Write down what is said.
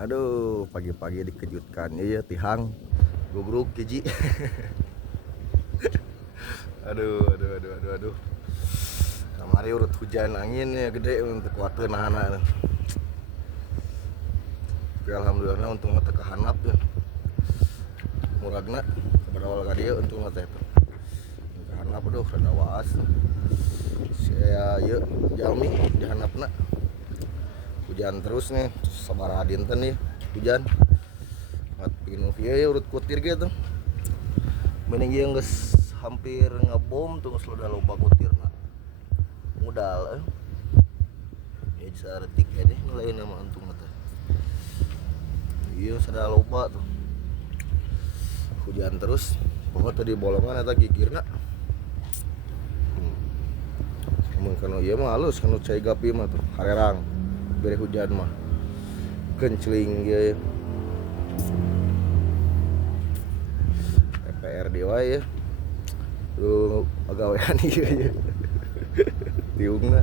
Aduh, pagi-pagi dikejutkan ya tihang gugruk hiji. Aduh. Kamari urut hujan angin ya gede untuk kuateun nahanna. Tapi alhamdulillah untung mah teu kahanap ya. Muragna sabaraha ka dieu untung mah teh. Kahanap aduh rada waas. Saya ieu jalmi di handapna. Hujan terus nih, sabaraha dinten nih hujan. Ngat pinu ieu urut kutir gitu. Mending ieu geus hampir ngebom tuh geus loba kutirna. Modal ya saretik deh lain mah untung mah teh. Ieu sada loba tuh. Hujan terus, pokoknya tadi bolongan eta gigirna. Mun kana ieu mah halus kana cai gapi mah tuh harerang. Bere hujan mah kencling ge PPRD wae ya lu pagawean ieu ya tiungna